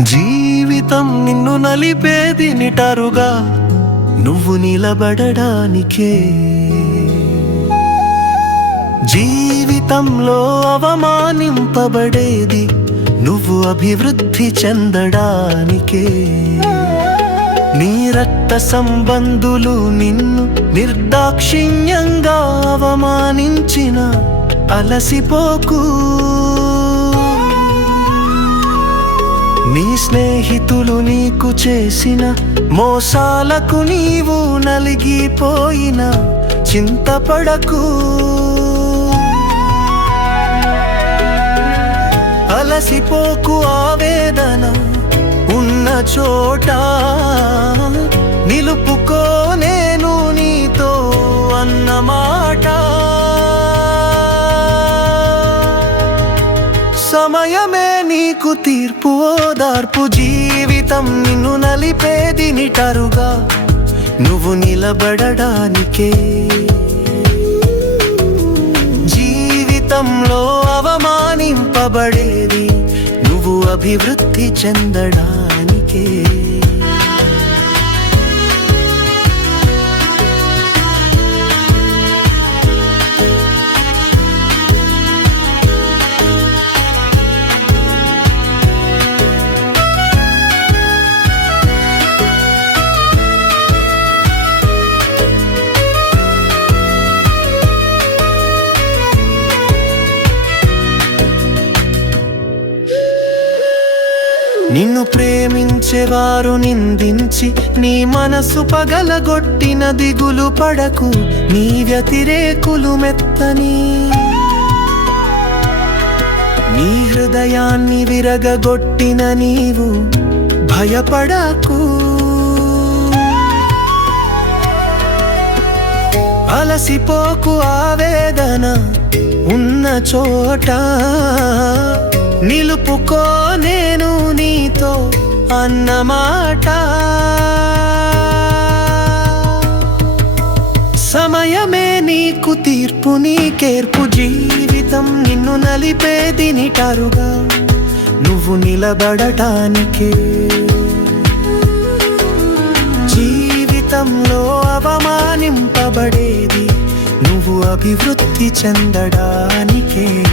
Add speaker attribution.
Speaker 1: జీవితం నిన్ను నలిపేది నిటారుగా నువ్వు నిలబడడానికే. జీవితంలో అవమానింపబడేది నువ్వు అభివృద్ధి చెందడానికే. నీ రక్త సంబంధులు నిన్ను నిర్దాక్షిణ్యంగా అవమానించిన అలసిపోకు. నీ స్నేహితులు నీకు చేసిన మోసాలకు నీవు నలిగిపోయిన చింతపడకు. అలసిపోకు ఆవేదన ఉన్న చోటా. నీకు తీర్పు ఓదార్పు జీవితం నిన్ను నలిపేది నిటరుగా నువ్వు నిలబడడానికే. జీవితంలో అవమానింపబడేది నువ్వు అభివృద్ధి చెందడానికే. నిన్ను ప్రేమించేవారు నిందించి నీ మనసు పగలగొట్టిన దిగులు పడకు నీ వ్యతిరేకులు మెత్తని. నీ హృదయాన్ని విరగగొట్టిన నీవు భయపడకు. అలసిపోకు ఆవేదన ఉన్న చోట నిలుపుకో అన్నమాట సమయమే నీకు తీర్పు నీకేర్పు జీవితం నిన్ను నలిపేది నిటారుగా నువ్వు నిలబడటానికే. జీవితంలో అవమానింపబడేది నువ్వు అభివృద్ధి చెందడానికే.